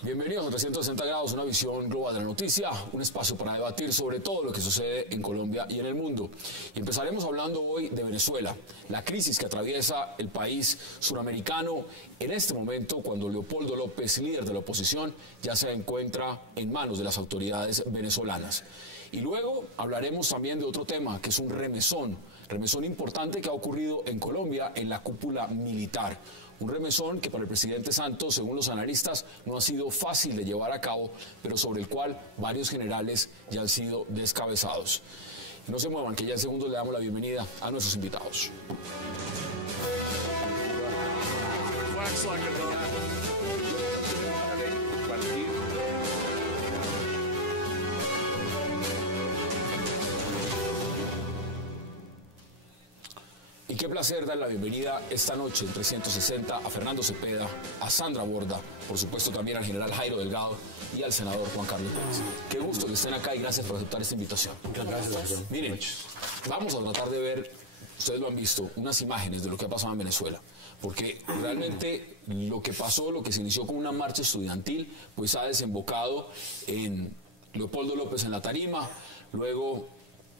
Bienvenidos a 360 grados, una visión global de la noticia, un espacio para debatir sobre todo lo que sucede en Colombia y en el mundo. Y empezaremos hablando hoy de Venezuela, la crisis que atraviesa el país suramericano en este momento cuando Leopoldo López, líder de la oposición, ya se encuentra en manos de las autoridades venezolanas. Y luego hablaremos también de otro tema, que es un remesón importante que ha ocurrido en Colombia en la cúpula militar. Un remesón que para el presidente Santos, según los analistas, no ha sido fácil de llevar a cabo, pero sobre el cual varios generales ya han sido descabezados. Y no se muevan, que ya en segundos le damos la bienvenida a nuestros invitados. Y qué placer dar la bienvenida esta noche en 360 a Fernando Cepeda, a Sandra Borda, por supuesto también al general Jairo Delgado y al senador Juan Carlos Pérez. Qué gusto que estén acá y gracias por aceptar esta invitación. Muchas gracias. Miren, vamos a tratar de ver, ustedes lo han visto, unas imágenes de lo que ha pasado en Venezuela. Porque realmente lo que pasó, lo que se inició con una marcha estudiantil, pues ha desembocado en Leopoldo López en la tarima, luego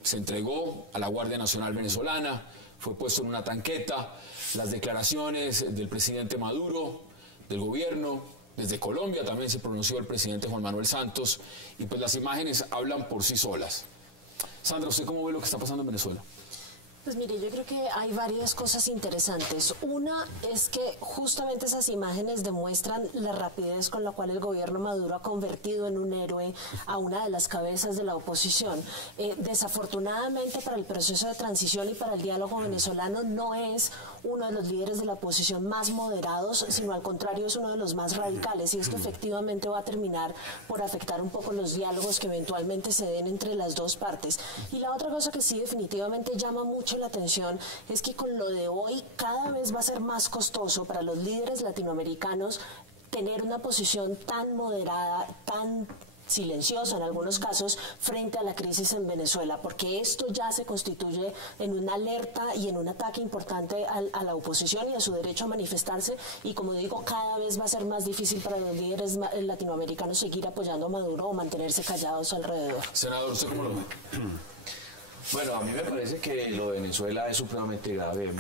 se entregó a la Guardia Nacional Venezolana, fue puesto en una tanqueta, las declaraciones del presidente Maduro, del gobierno, desde Colombia también se pronunció el presidente Juan Manuel Santos, y pues las imágenes hablan por sí solas. Sandra, ¿usted cómo ve lo que está pasando en Venezuela? Pues mire, yo creo que hay varias cosas interesantes. Una es que justamente esas imágenes demuestran la rapidez con la cual el gobierno Maduro ha convertido en un héroe a una de las cabezas de la oposición. Desafortunadamente para el proceso de transición y para el diálogo venezolano no es uno de los líderes de la oposición más moderados, sino al contrario es uno de los más radicales, y esto efectivamente va a terminar por afectar un poco los diálogos que eventualmente se den entre las dos partes. Y la otra cosa que sí definitivamente llama mucho la atención es que con lo de hoy cada vez va a ser más costoso para los líderes latinoamericanos tener una posición tan moderada, tan silenciosa en algunos casos frente a la crisis en Venezuela, porque esto ya se constituye en una alerta y en un ataque importante a la oposición y a su derecho a manifestarse, y como digo, cada vez va a ser más difícil para los líderes latinoamericanos seguir apoyando a Maduro o mantenerse callados alrededor. Senador, ¿usted cómo lo ve? Bueno, a mí me parece que lo de Venezuela es supremamente grave.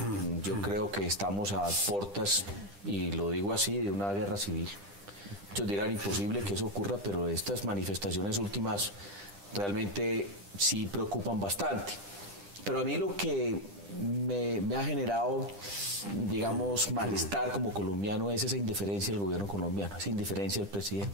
Yo creo que estamos a puertas, y lo digo así, de una guerra civil. Muchos dirán imposible que eso ocurra, pero estas manifestaciones últimas realmente sí preocupan bastante. Pero a mí lo que me ha generado, digamos, malestar como colombiano es esa indiferencia del gobierno colombiano, esa indiferencia del presidente.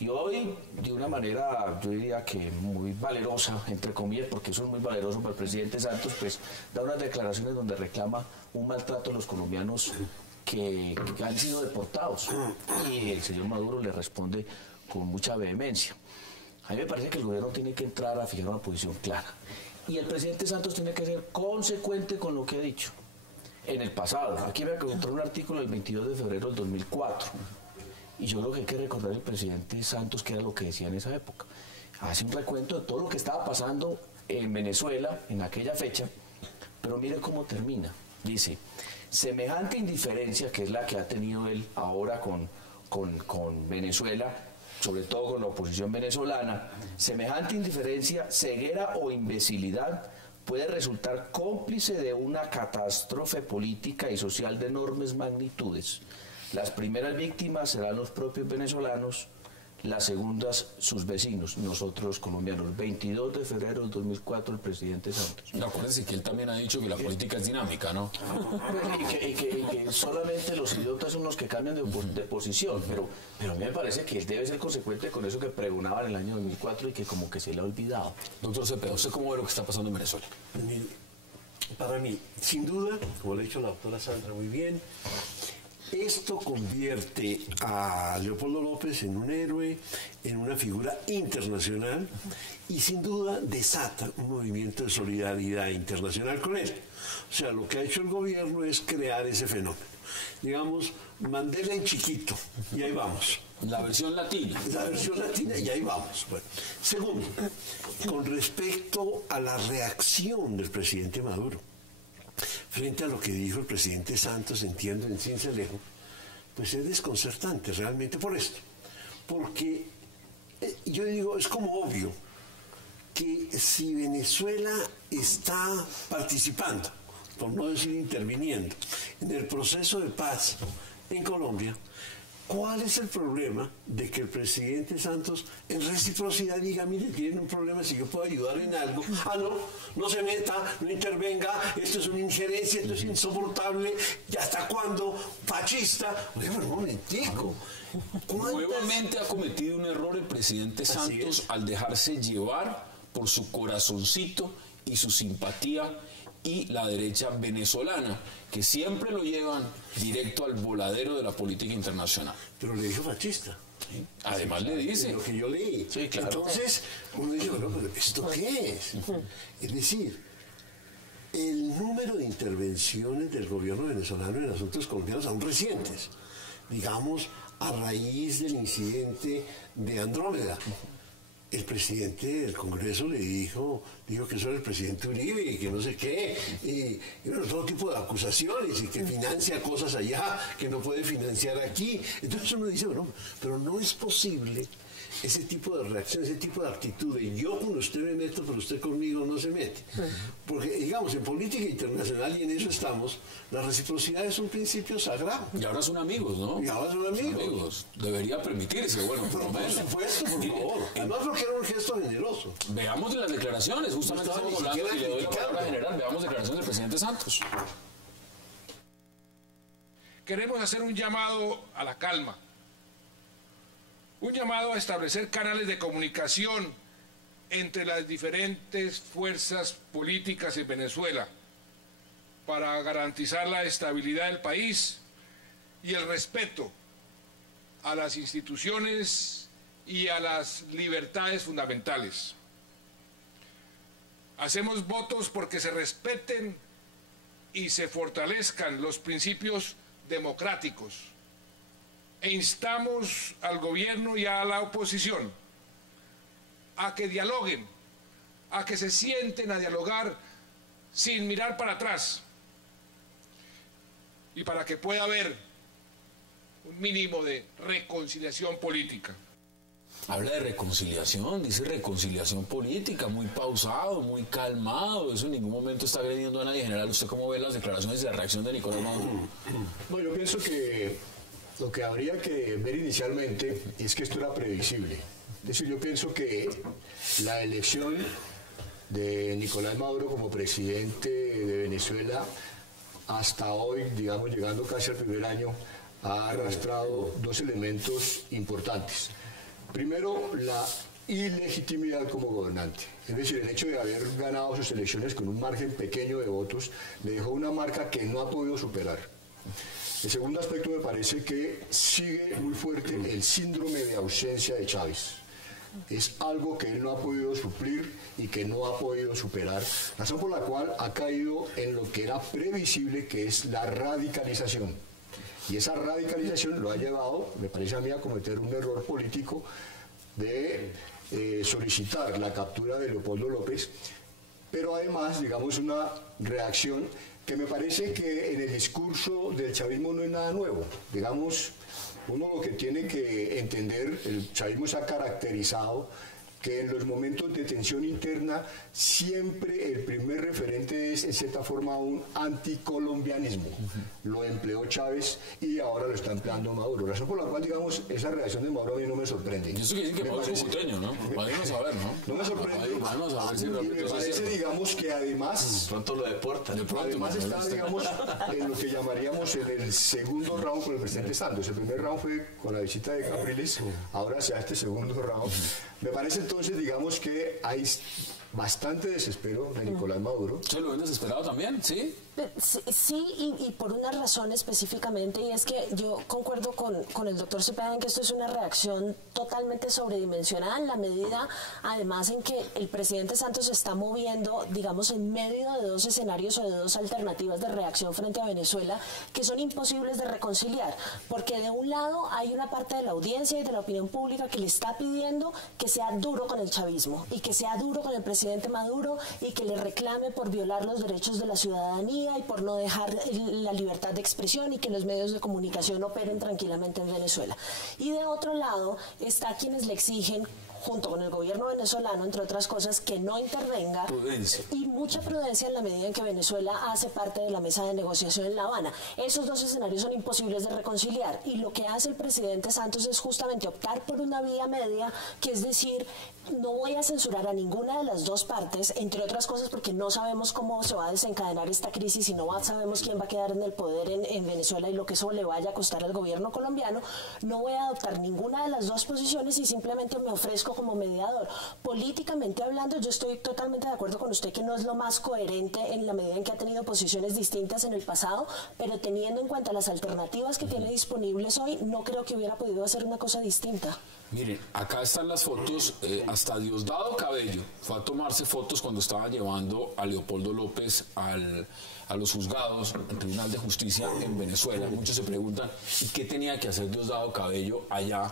Y hoy, de una manera, yo diría que muy valerosa, entre comillas, porque eso es muy valeroso para el presidente Santos, pues da unas declaraciones donde reclama un maltrato a los colombianos que han sido deportados. Y el señor Maduro le responde con mucha vehemencia. A mí me parece que el gobierno tiene que entrar a fijar una posición clara. Y el presidente Santos tiene que ser consecuente con lo que ha dicho en el pasado. Aquí me encontré un artículo del 22 de febrero del 2004. Y yo creo que hay que recordar al presidente Santos qué era lo que decía en esa época. Hace un recuento de todo lo que estaba pasando en Venezuela en aquella fecha, pero mire cómo termina. Dice, semejante indiferencia, que es la que ha tenido él ahora con Venezuela, sobre todo con la oposición venezolana, semejante indiferencia, ceguera o imbecilidad puede resultar cómplice de una catástrofe política y social de enormes magnitudes. Las primeras víctimas serán los propios venezolanos, las segundas sus vecinos, nosotros los colombianos. 22 de febrero del 2004, el presidente Santos. Acuérdense que él también ha dicho que la política es dinámica, ¿no? Y que solamente los idiotas son los que cambian de posición, pero a mí me parece que él debe ser consecuente con eso que pregonaba en el año 2004 y que como que se le ha olvidado. Doctor Cepeda, ¿usted cómo ve lo que está pasando en Venezuela? Para mí, sin duda, como lo ha dicho la doctora Sandra muy bien, esto convierte a Leopoldo López en un héroe, en una figura internacional, y sin duda desata un movimiento de solidaridad internacional con él. O sea, lo que ha hecho el gobierno es crear ese fenómeno. digamos, Mandela en chiquito, y ahí vamos. La versión latina. La versión latina, y ahí vamos. Bueno. Segundo, con respecto a la reacción del presidente Maduro, frente a lo que dijo el presidente Santos, entiendo, en Cincelejo, pues es desconcertante realmente por esto. Porque yo digo, es como obvio que si Venezuela está participando, por no decir interviniendo, en el proceso de paz en Colombia, ¿cuál es el problema de que el presidente Santos en reciprocidad diga, mire, tienen un problema, si yo puedo ayudar en algo? Ah, no se meta, no intervenga, esto es una injerencia, esto es insoportable, ¿y hasta cuándo? Fascista. Oye, pero un momentico. Nuevamente ha cometido un error el presidente Santos al dejarse llevar por su corazoncito y su simpatía y la derecha venezolana, que siempre lo llevan directo al voladero de la política internacional. Pero le dijo fascista. ¿Sí? Además le dice. Lo que yo leí. Sí, claro. Entonces, uno dice, bueno, pero ¿esto qué es? Es decir, el número de intervenciones del gobierno venezolano en asuntos colombianos aún recientes, digamos, a raíz del incidente de Andrómeda. El presidente del Congreso le dijo que eso era el presidente Uribe y que no sé qué, y bueno, todo tipo de acusaciones, y que financia cosas allá, que no puede financiar aquí. Entonces uno dice, bueno, pero no es posible ese tipo de reacción, ese tipo de actitudes. Yo con usted me meto, pero usted conmigo no se mete. Porque, digamos, en política internacional, y en eso estamos, la reciprocidad es un principio sagrado. Y ahora son amigos, ¿no? Y ahora son amigos. Debería permitirse, bueno, por lo menos. Por supuesto, por favor. Además, porque era un gesto generoso. Veamos las declaraciones, justamente estamos hablando, y le doy la palabra general, veamos declaraciones del presidente Santos. Queremos hacer un llamado a la calma, un llamado a establecer canales de comunicación entre las diferentes fuerzas políticas en Venezuela para garantizar la estabilidad del país y el respeto a las instituciones y a las libertades fundamentales. Hacemos votos porque se respeten y se fortalezcan los principios democráticos e instamos al gobierno y a la oposición a que dialoguen, a que se sienten a dialogar sin mirar para atrás y para que pueda haber un mínimo de reconciliación política. Habla de reconciliación, dice reconciliación política, muy pausado, muy calmado, eso en ningún momento está agrediendo a nadie. General, ¿usted cómo ve las declaraciones y la reacción de Nicolás Maduro? No, yo pienso que lo que habría que ver inicialmente es que esto era previsible. Es decir, yo pienso que la elección de Nicolás Maduro como presidente de Venezuela hasta hoy, digamos, llegando casi al primer año, ha arrastrado dos elementos importantes. Primero, la ilegitimidad como gobernante. Es decir, el hecho de haber ganado sus elecciones con un margen pequeño de votos le dejó una marca que no ha podido superar. El segundo aspecto me parece que sigue muy fuerte el síndrome de ausencia de Chávez. Es algo que él no ha podido suplir y que no ha podido superar, razón por la cual ha caído en lo que era previsible, que es la radicalización. Y esa radicalización lo ha llevado, me parece a mí, a cometer un error político de solicitar la captura de Leopoldo López, pero además, digamos, una reacción que me parece que en el discurso del chavismo no es nada nuevo. Digamos, uno lo que tiene que entender, el chavismo se ha caracterizado que en los momentos de tensión interna siempre el primer referente es en cierta forma un anticolombianismo. Lo empleó Chávez y ahora lo está empleando Maduro. Razón por la cual, digamos, esa reacción de Maduro a mí no me sorprende. Y eso que dicen que Maduro es cucuteño, ¿no? Vamos a ver, ¿no? No me sorprende. Vamos a ver si y me parece, digamos, que además... Pronto lo deportan. Además está, digamos, en lo que llamaríamos en el segundo round con el presidente Santos. El primer round fue con la visita de Capriles, ahora se da este segundo round. Me parece entonces, digamos, que hay bastante desespero de Nicolás Maduro. ¿Se lo ven desesperado también? ¿Sí? Sí, y por una razón específicamente, y es que yo concuerdo con el doctor Cepeda en que esto es una reacción totalmente sobredimensionada en la medida, además, en que el presidente Santos se está moviendo, digamos, en medio de dos escenarios o de dos alternativas de reacción frente a Venezuela que son imposibles de reconciliar, porque de un lado hay una parte de la audiencia y de la opinión pública que le está pidiendo que sea duro con el chavismo y que sea duro con el presidente Maduro y que le reclame por violar los derechos de la ciudadanía y por no dejar la libertad de expresión y que los medios de comunicación operen tranquilamente en Venezuela. Y de otro lado está quienes le exigen, junto con el gobierno venezolano, entre otras cosas, que no intervenga. Prudencia. Y mucha prudencia en la medida en que Venezuela hace parte de la mesa de negociación en La Habana. Esos dos escenarios son imposibles de reconciliar y lo que hace el presidente Santos es justamente optar por una vía media, que es decir, no voy a censurar a ninguna de las dos partes, entre otras cosas porque no sabemos cómo se va a desencadenar esta crisis y no sabemos quién va a quedar en el poder en Venezuela y lo que eso le vaya a costar al gobierno colombiano. No voy a adoptar ninguna de las dos posiciones y simplemente me ofrezco como mediador. Políticamente hablando, yo estoy totalmente de acuerdo con usted que no es lo más coherente en la medida en que ha tenido posiciones distintas en el pasado, pero teniendo en cuenta las alternativas que tiene disponibles hoy, no creo que hubiera podido hacer una cosa distinta. Miren, acá están las fotos, hasta Diosdado Cabello fue a tomarse fotos cuando estaban llevando a Leopoldo López a los juzgados, al Tribunal de Justicia en Venezuela. Muchos se preguntan, ¿y qué tenía que hacer Diosdado Cabello allá?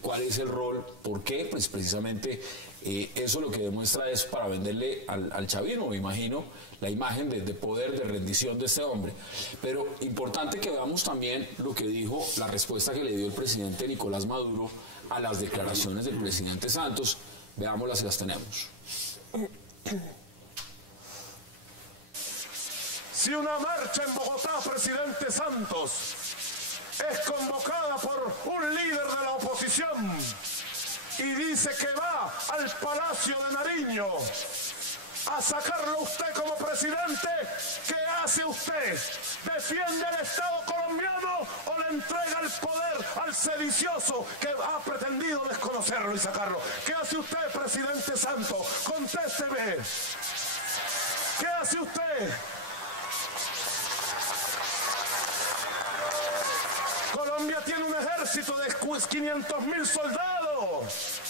¿Cuál es el rol? ¿Por qué? Pues precisamente eso lo que demuestra es para venderle al chavismo, me imagino, la imagen de poder, de rendición de este hombre. Pero importante que veamos también lo que dijo, la respuesta que le dio el presidente Nicolás Maduro a las declaraciones del presidente Santos. Veámoslas si las tenemos. Si una marcha en Bogotá, presidente Santos, es convocada por un líder de la oposición y dice que va al Palacio de Nariño a sacarlo usted como presidente, ¿qué hace usted? ¿Defiende el Estado colombiano o le entrega el poder al sedicioso que ha pretendido desconocerlo y sacarlo? ¿Qué hace usted, presidente Santos? Contésteme. ¿Qué hace usted? Colombia tiene un ejército de 500.000 soldados.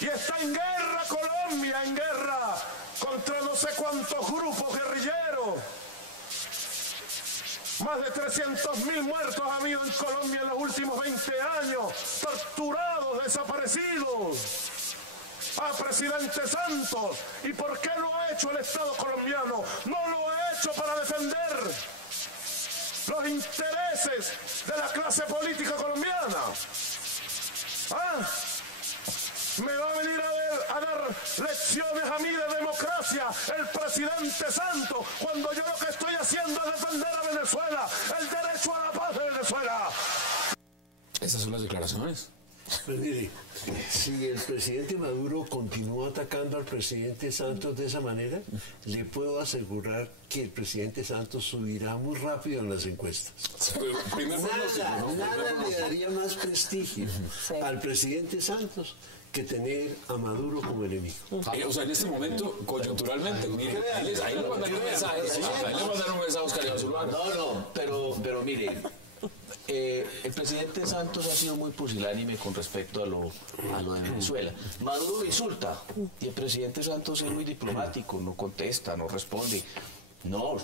Y está en guerra Colombia, en guerra contra no sé cuántos grupos guerrilleros. Más de 300.000 muertos ha habido en Colombia en los últimos 20 años, torturados, desaparecidos. Presidente Santos, ¿y por qué lo ha hecho el Estado colombiano? No lo ha hecho para defender los intereses de la clase política colombiana. Me va a venir a dar lecciones a mí de democracia el presidente Santos, cuando yo lo que estoy haciendo es defender a Venezuela, el derecho a la paz de Venezuela. Esas son las declaraciones. Pues mire, si el presidente Maduro continúa atacando al presidente Santos de esa manera, le puedo asegurar que el presidente Santos subirá muy rápido en las encuestas. Nada le daría más prestigio al presidente Santos que tener a Maduro como enemigo. O sea, en este momento, coyunturalmente, mire, ahí le mandaron un mensaje, a Oscar Iván Zuluaga. No, pero mire, el presidente Santos ha sido muy pusilánime con respecto a lo de Venezuela. Maduro lo insulta y el presidente Santos es muy diplomático, no contesta, no responde. No,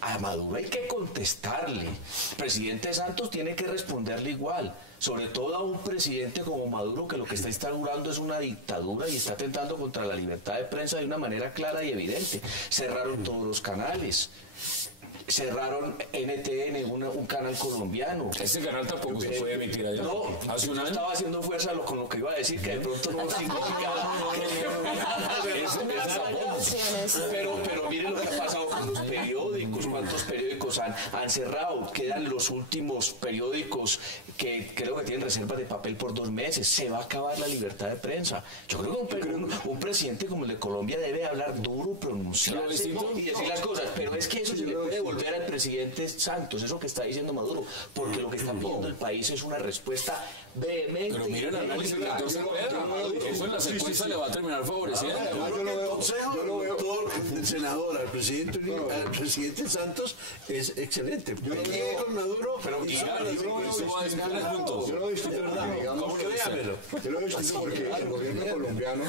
a Maduro hay que contestarle. El presidente Santos tiene que responderle igual, sobre todo a un presidente como Maduro, que lo que está instaurando es una dictadura y está atentando contra la libertad de prensa de una manera clara y evidente. Cerraron todos los canales. Cerraron NTN, un canal colombiano. Ese canal tampoco se puede emitir allá. No, hace un año estaba haciendo fuerza con lo que iba a decir, que de pronto no significaba. Pero miren lo que ha pasado con los periódicos, cuántos periódicos han cerrado. Quedan los últimos periódicos que creo que tienen reservas de papel por 2 meses. Se va a acabar la libertad de prensa. Yo creo que un presidente como el de Colombia debe hablar duro, pronunciarse y decir las cosas. Pero es que eso se le puede volver volver al presidente Santos, eso que está diciendo Maduro, porque lo que está pidiendo el país es una respuesta vehemente. Pero miren el análisis del doctor Cepeda, eso en la secuencia le va a terminar favoreciendo. El consejo del doctor, del senador, al presidente Santos es excelente. Llegue con Maduro, pero yo lo discuto porque el gobierno colombiano,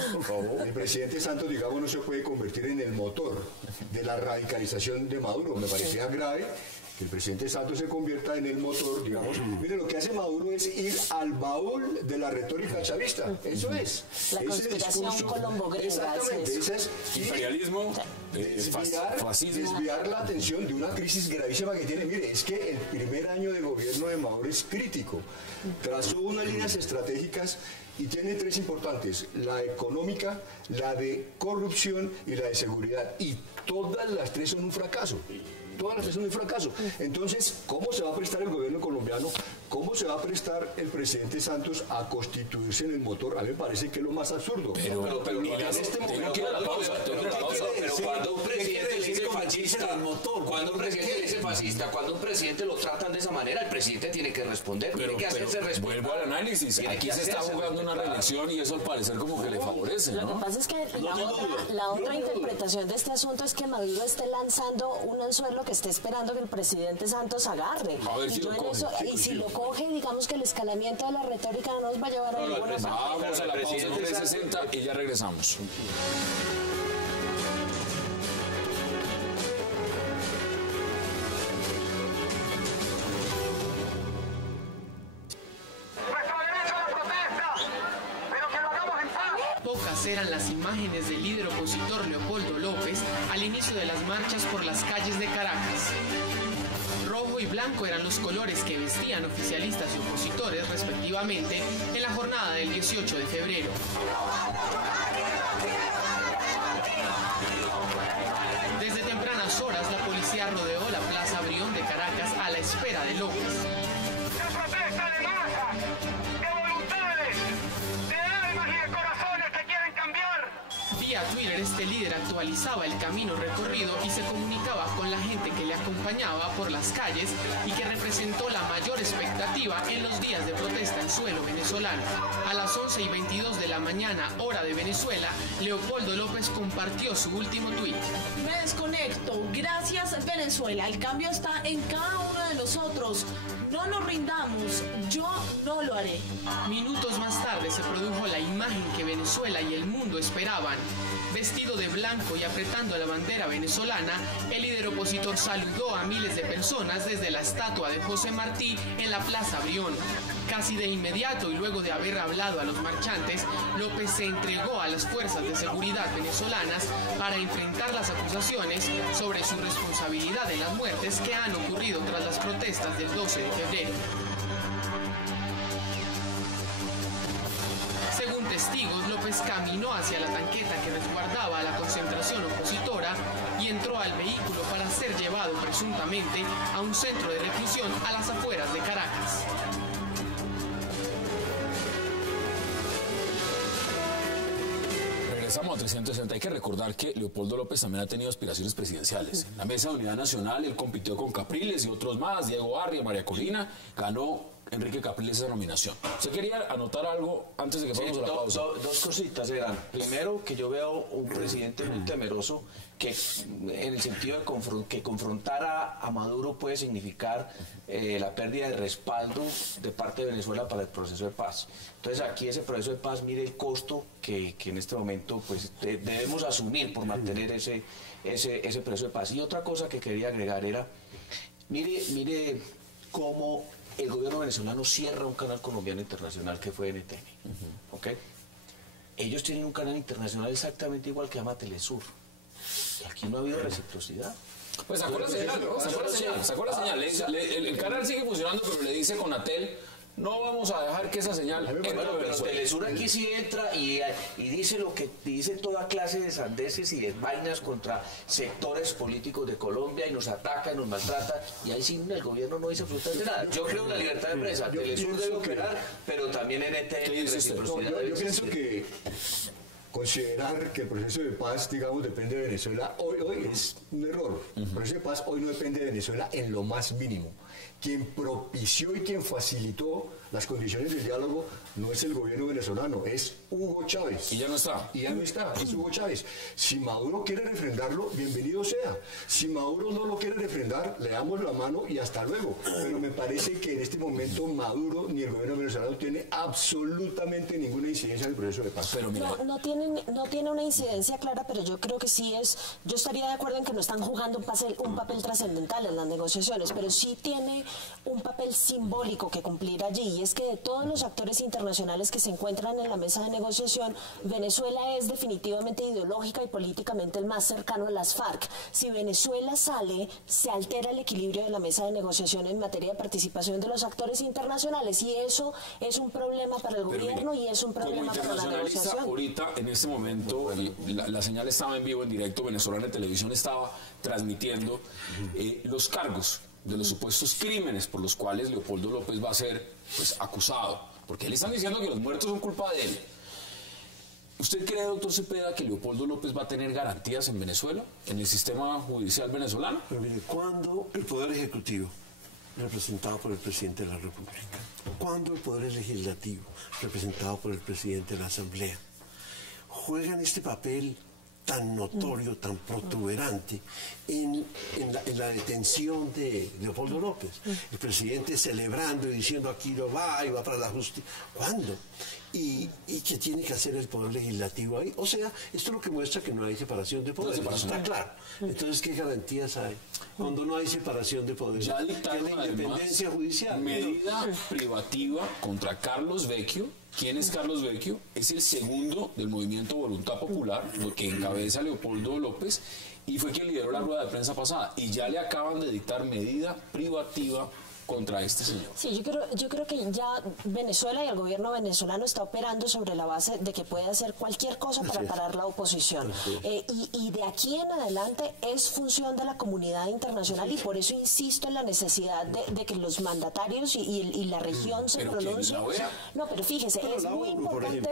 el presidente Santos, digamos, no se puede convertir en el motor de la radicalización de Maduro. Me parecía grave que el presidente Santos se convierta en el motor, digamos. Mire, lo que hace Maduro es ir al baúl de la retórica chavista. Eso es. La conspiración colombo-griega. Exactamente. Ese es Imperialismo, fascismo. Desviar la atención de una crisis gravísima que tiene. Mire, es que el primer año de gobierno de Maduro es crítico. Trazó unas líneas estratégicas y tiene tres importantes: la económica, la de corrupción y la de seguridad. Y todas las tres son un fracaso. Todas las tres son un fracaso. Entonces, ¿cómo se va a prestar el gobierno colombiano? ¿Cómo se va a prestar el presidente Santos a constituirse en el motor? A mí me parece que es lo más absurdo. Pero cuando un presidente le dice fascista, cuando un presidente le dice fascista, cuando un presidente lo tratan de esa manera, el presidente tiene que responder, tiene que hacerse responder. Vuelvo al análisis. Aquí se está jugando una reelección y eso al parecer como que le favorece, ¿no? Lo que pasa es que la otra interpretación de este asunto es que Maduro esté lanzando un anzuelo que esté esperando que el presidente Santos agarre. A ver si lo coge. Y si lo coge, digamos que el escalamiento de la retórica no nos va a llevar a ninguna parte. Vamos a la pausa 360 y ya regresamos. Pocas eran las imágenes del líder opositor Leopoldo López al inicio de las marchas por las calles de Caracas. Rojo y blanco eran los colores que vestían oficialistas y opositores respectivamente en la jornada del 18 de febrero. Desde tempranas horas la policía rodeó la Plaza Brión de Caracas a la espera de López. Vía Twitter este líder actualizaba el camino recorrido y se comunicaba con la gente que le acompañaba por las calles y que representó la mayor expectativa en los días de protesta en suelo venezolano. A las 11:22 de la mañana, hora de Venezuela, Leopoldo López compartió su último tuit. Me desconecto. Gracias, Venezuela. El cambio está en cada uno de nosotros. No nos rindamos. Yo no lo haré. Minutos más tarde se produjo la imagen que Venezuela y el mundo esperaban. Vestido de blanco y apretando la bandera venezolana, el líder opositor saludó a miles de personas desde la estatua de José Martí en la Plaza Brión. Casi de inmediato y luego de haber hablado a los marchantes, López se entregó a las fuerzas de seguridad venezolanas para enfrentar las acusaciones sobre su responsabilidad en las muertes que han ocurrido tras las protestas del 12 de febrero. Según testigos, López caminó hacia la tanqueta que resguardaba a la concentración opositora y entró al vehículo para ser llevado presuntamente a un centro de reclusión a las afueras de Caracas. Regresamos a 360. Hay que recordar que Leopoldo López también ha tenido aspiraciones presidenciales. En la Mesa de Unidad Nacional él compitió con Capriles y otros más, Diego Arria, María Corina, ganó Enrique Capriles esa nominación. ¿Usted quería anotar algo antes de que pasemos a la pausa? Dos cositas eran. Primero, que yo veo un presidente muy temeroso que en el sentido de que confrontar a Maduro puede significar la pérdida de respaldo de parte de Venezuela para el proceso de paz. Entonces aquí ese proceso de paz mide el costo que en este momento pues debemos asumir por mantener ese proceso de paz. Y otra cosa que quería agregar era, mire cómo el gobierno venezolano cierra un canal colombiano internacional que fue NTN. ¿Ok? Ellos tienen un canal internacional exactamente igual que llama Telesur. Y aquí no ha habido reciprocidad. Pues sacó la señal, ¿no? Sacó la señal. El canal sigue funcionando, pero le dice Conatel: no vamos a dejar que esa señal entre. Bueno, pero Telesur aquí sí entra y dice lo que dice toda clase de sandeces y de vainas contra sectores políticos de Colombia y nos ataca y nos maltrata, y ahí sí el gobierno no dice absolutamente nada. Yo creo en la libertad de prensa. Telesur debe operar, pero también NTN y reciprocidad. Yo pienso que considerar que el proceso de paz, digamos, depende de Venezuela hoy es un error. El proceso de paz hoy no depende de Venezuela en lo más mínimo. Quien propició y quien facilitó las condiciones del diálogo no es el gobierno venezolano, es Hugo Chávez. Y ya no está. Y ya no está, es Hugo Chávez. Si Maduro quiere refrendarlo, bienvenido sea. Si Maduro no lo quiere refrendar, le damos la mano y hasta luego. Pero me parece que en este momento Maduro ni el gobierno venezolano tiene absolutamente ninguna incidencia en el proceso de paz. Pero mira, No tiene una incidencia clara, pero yo creo que sí yo estaría de acuerdo en que no están jugando un papel trascendental en las negociaciones, pero sí tiene un papel simbólico que cumplir allí, y es que de todos los actores internacionales que se encuentran en la mesa de negociación, Venezuela es definitivamente ideológica y políticamente el más cercano a las FARC. Si Venezuela sale, se altera el equilibrio de la mesa de negociación en materia de participación de los actores internacionales, y eso es un problema para el gobierno y es un problema para la negociación. Ahorita, en este momento, la señal estaba en vivo, en directo, Venezolana Televisión estaba transmitiendo los cargos de los supuestos crímenes por los cuales Leopoldo López va a ser acusado, porque le están diciendo que los muertos son culpa de él. ¿Usted cree, doctor Cepeda, que Leopoldo López va a tener garantías en Venezuela, en el sistema judicial venezolano? Pero mire, cuando el Poder Ejecutivo, representado por el Presidente de la República, cuando el Poder Legislativo, representado por el Presidente de la Asamblea, juegan este papel tan notorio, tan protuberante en la detención de Leopoldo López, el presidente celebrando y diciendo aquí no va y va para la justicia, ¿cuándo? ¿Y qué tiene que hacer el Poder Legislativo ahí? O sea, esto es lo que muestra que no hay separación de poderes, está claro. Entonces, ¿qué garantías hay cuando no hay separación de poderes? Ya dictaron, ¿Qué es la independencia judicial? Medida privativa contra Carlos Vecchio. ¿Quién es Carlos Vecchio? Es el segundo del movimiento Voluntad Popular, lo que encabeza Leopoldo López, y fue quien lideró la rueda de prensa pasada. Y ya le acaban de dictar medida privativa contra este señor. Sí, yo creo que ya Venezuela y el gobierno venezolano está operando sobre la base de que puede hacer cualquier cosa para parar la oposición. Y de aquí en adelante es función de la comunidad internacional, y por eso insisto en la necesidad de que los mandatarios y la región se pronuncien. No, pero fíjese, es muy importante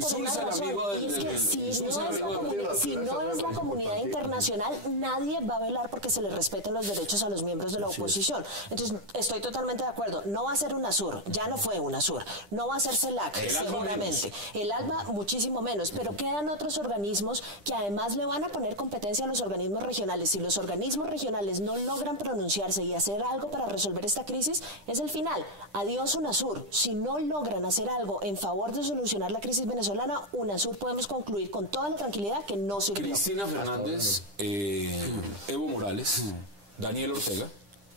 por una razón, y es que si no es la comunidad internacional, nadie va a velar porque se le respeten los derechos a los miembros de la oposición. Entonces, estoy totalmente de acuerdo. No va a ser UNASUR, ya no fue UNASUR. No va a ser CELAC, seguramente. El ALBA, muchísimo menos. Pero quedan otros organismos que además le van a poner competencia a los organismos regionales. Si los organismos regionales no logran pronunciarse y hacer algo para resolver esta crisis, es el final. Adiós UNASUR. Si no logran hacer algo en favor de solucionar la crisis venezolana, UNASUR podemos concluir con toda la tranquilidad que no sirvió. Cristina Fernández, Evo Morales, Daniel Ortega,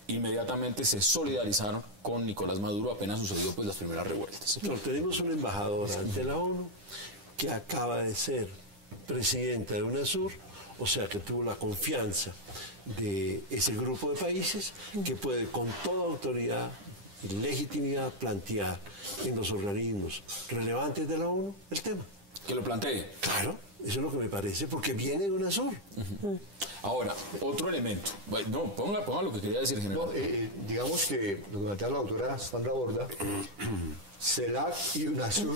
inmediatamente se solidarizaron con Nicolás Maduro apenas sucedió las primeras revueltas. Tenemos un embajador ante la ONU que acaba de ser presidenta de UNASUR, o sea que tuvo la confianza de ese grupo de países que puede con toda autoridad y legitimidad plantear en los organismos relevantes de la ONU el tema. Que lo plantee. Claro, eso es lo que me parece, porque viene de UNASUR. Ahora, otro elemento. No, ponga lo que quería decir, general. No, digamos que lo que plantea la doctora Sandra Borda, CELAC y UNASUR,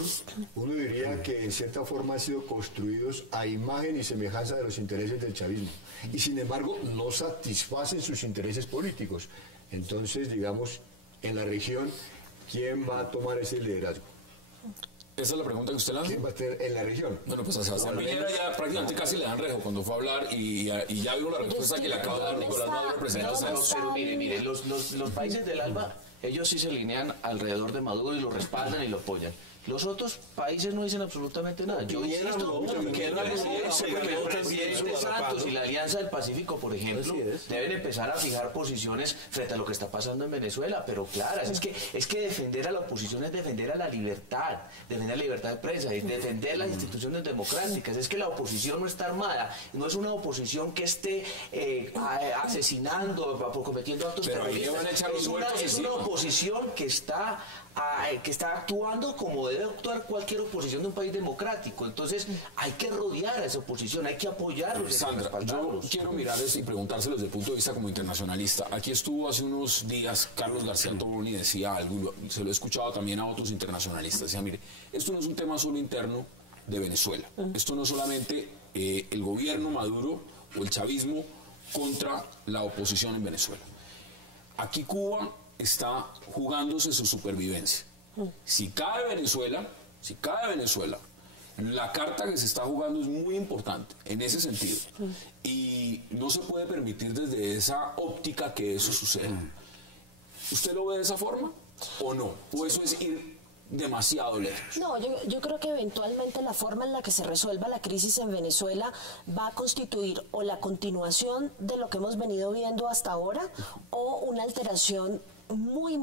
uno diría que en cierta forma han sido construidos a imagen y semejanza de los intereses del chavismo, y sin embargo no satisfacen sus intereses políticos. Entonces, digamos, en la región, ¿quién va a tomar ese liderazgo? ¿Esa es la pregunta que usted lanza? ¿Quién va a tener en la región? Bueno, pues a Sebastián Piñera ya prácticamente casi le dan rejo cuando fue a hablar, y ya vio la respuesta que le acaba de dar Nicolás Maduro, presidente. Pero mire, los países del ALBA, ellos sí se alinean alrededor de Maduro y lo respaldan y lo apoyan. Los otros países no dicen absolutamente nada. Yo insisto que el presidente Santos y la Alianza del Pacífico, por ejemplo, deben empezar a fijar posiciones frente a lo que está pasando en Venezuela, pero claras. Es que defender a la oposición es defender a la libertad de prensa, es defender las instituciones democráticas. Es que la oposición no está armada, no es una oposición que esté asesinando, cometiendo actos terroristas. Es una oposición que está actuando como debe actuar cualquier oposición de un país democrático. Entonces hay que rodear a esa oposición, hay que apoyarlos. Sandra, yo quiero mirarles y preguntárselos desde el punto de vista como internacionalista. Aquí estuvo hace unos días Carlos García Tobón y decía algo, se lo he escuchado también a otros internacionalistas. Decía, mire, esto no es un tema solo interno de Venezuela. Esto no es solamente el gobierno Maduro o el chavismo contra la oposición en Venezuela. Aquí Cuba está jugándose su supervivencia. Si cae Venezuela, la carta que se está jugando es muy importante en ese sentido. Y no se puede permitir desde esa óptica que eso suceda. ¿Usted lo ve de esa forma o no? ¿O eso es ir demasiado lejos? No, yo creo que eventualmente la forma en la que se resuelva la crisis en Venezuela va a constituir o la continuación de lo que hemos venido viendo hasta ahora o una alteración muy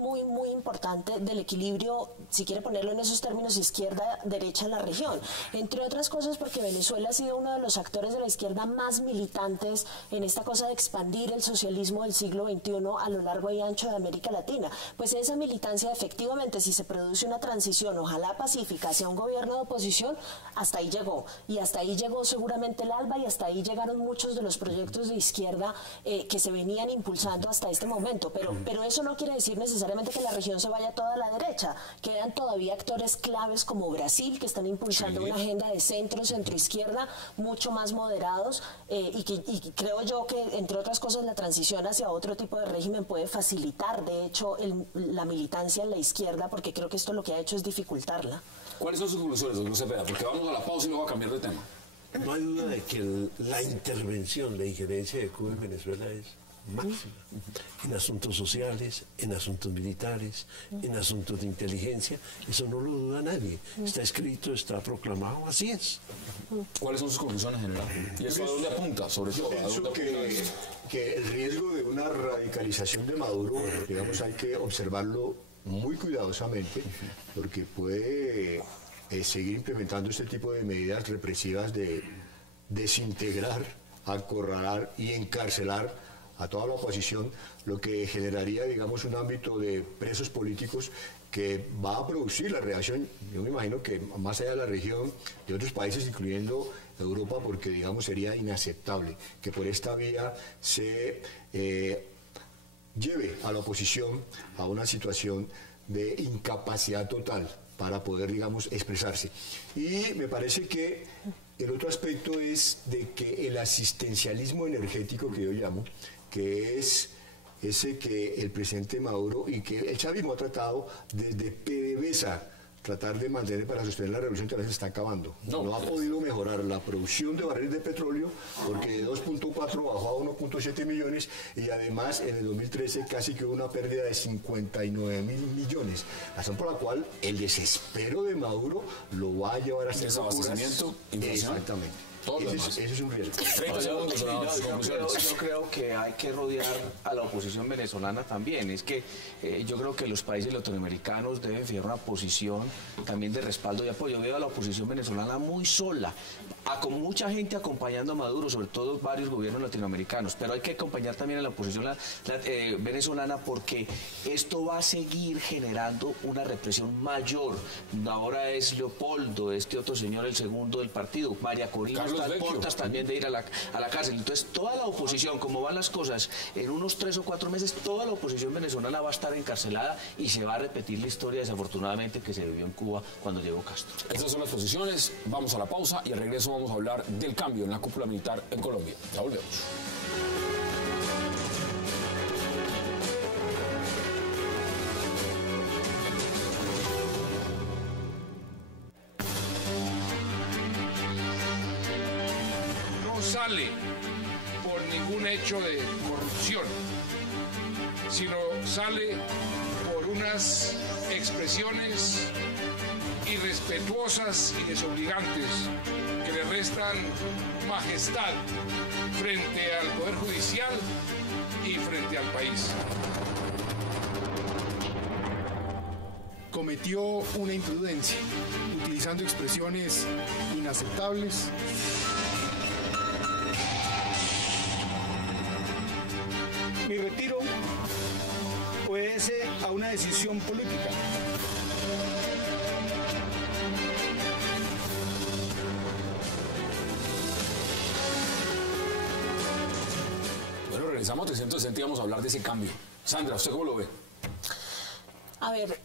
importante del equilibrio, si quiere ponerlo en esos términos, izquierda-derecha en la región. Entre otras cosas porque Venezuela ha sido uno de los actores de la izquierda más militantes en esta cosa de expandir el socialismo del siglo XXI a lo largo y ancho de América Latina. Pues esa militancia, efectivamente, si se produce una transición, ojalá pacífica, hacia un gobierno de oposición, hasta ahí llegó. Y hasta ahí llegó seguramente el ALBA y hasta ahí llegaron muchos de los proyectos de izquierda que se venían impulsando hasta este momento. Pero eso no quiere decir necesariamente que la región se vaya toda a la derecha. Quedan todavía actores claves como Brasil, que están impulsando una agenda de centro-izquierda mucho más moderados y creo yo que, entre otras cosas, la transición hacia otro tipo de régimen puede facilitar, de hecho, la militancia en la izquierda, porque creo que esto lo que ha hecho es dificultarla. ¿Cuáles son sus conclusiones, doctor Cepeda? Porque vamos a la pausa y luego a cambiar de tema. No hay duda de que la intervención, la injerencia de Cuba en Venezuela es máxima, en asuntos sociales, en asuntos militares, en asuntos de inteligencia. Eso no lo duda nadie, está escrito, está proclamado, así es. ¿Cuáles son sus conclusiones generales? ¿Y eso a dónde apunta, sobre todo? Yo pienso que el riesgo de una radicalización de Maduro, digamos, hay que observarlo muy cuidadosamente, porque puede seguir implementando este tipo de medidas represivas de desintegrar, acorralar y encarcelar a toda la oposición, lo que generaría, digamos, un ámbito de presos políticos que va a producir la reacción, yo me imagino que más allá de la región, de otros países, incluyendo Europa, porque, digamos, sería inaceptable que por esta vía se lleve a la oposición a una situación de incapacidad total para poder, digamos, expresarse. Y me parece que el otro aspecto es de que el asistencialismo energético, que yo llamo, que es ese que el presidente Maduro y que el chavismo ha tratado desde PDVSA, tratar de mantener para sostener la revolución, que ahora se está acabando. No ha podido mejorar la producción de barriles de petróleo, porque de 2.4 bajó a 1.7 millones, y además en el 2013 casi que hubo una pérdida de 59.000 millones. Razón por la cual el desespero de Maduro lo va a llevar a hacer desabastecimiento, inflación. Exactamente. Ese es un riesgo. 30 segundos, yo creo que hay que rodear a la oposición venezolana también. Es que yo creo que los países latinoamericanos deben fijar una posición también de respaldo y apoyo. Yo veo a la oposición venezolana muy sola, con mucha gente acompañando a Maduro, sobre todo varios gobiernos latinoamericanos, pero hay que acompañar también a la oposición venezolana, porque esto va a seguir generando una represión mayor. Ahora es Leopoldo, este otro señor, el segundo del partido, María Corina, está a portas también de ir a la cárcel. Entonces toda la oposición, como van las cosas, en unos 3 o 4 meses toda la oposición venezolana va a estar encarcelada y se va a repetir la historia, desafortunadamente, que se vivió en Cuba cuando llegó Castro. Estas son las posiciones. Vamos a la pausa y al regreso vamos a hablar del cambio en la cúpula militar en Colombia. Ya volvemos. Sale por ningún hecho de corrupción, sino sale por unas expresiones irrespetuosas y desobligantes que le restan majestad frente al Poder Judicial y frente al país. Cometió una imprudencia, utilizando expresiones inaceptables. Mi retiro obedece a una decisión política. Bueno, regresamos a 360 y vamos a hablar de ese cambio. Sandra, ¿usted cómo lo ve? A ver,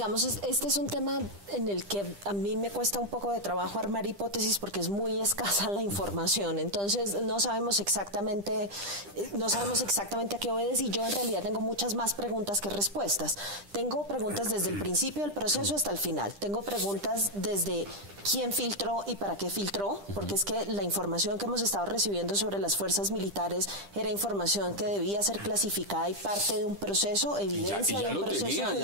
digamos, este es un tema en el que a mí me cuesta un poco de trabajo armar hipótesis porque es muy escasa la información. Entonces no sabemos exactamente a qué obedece, y yo en realidad tengo muchas más preguntas que respuestas. Tengo preguntas desde el principio del proceso hasta el final. Tengo preguntas desde quién filtró y para qué filtró, porque es que la información que hemos estado recibiendo sobre las fuerzas militares era información que debía ser clasificada y parte de un proceso, evidencia de un proceso judicial.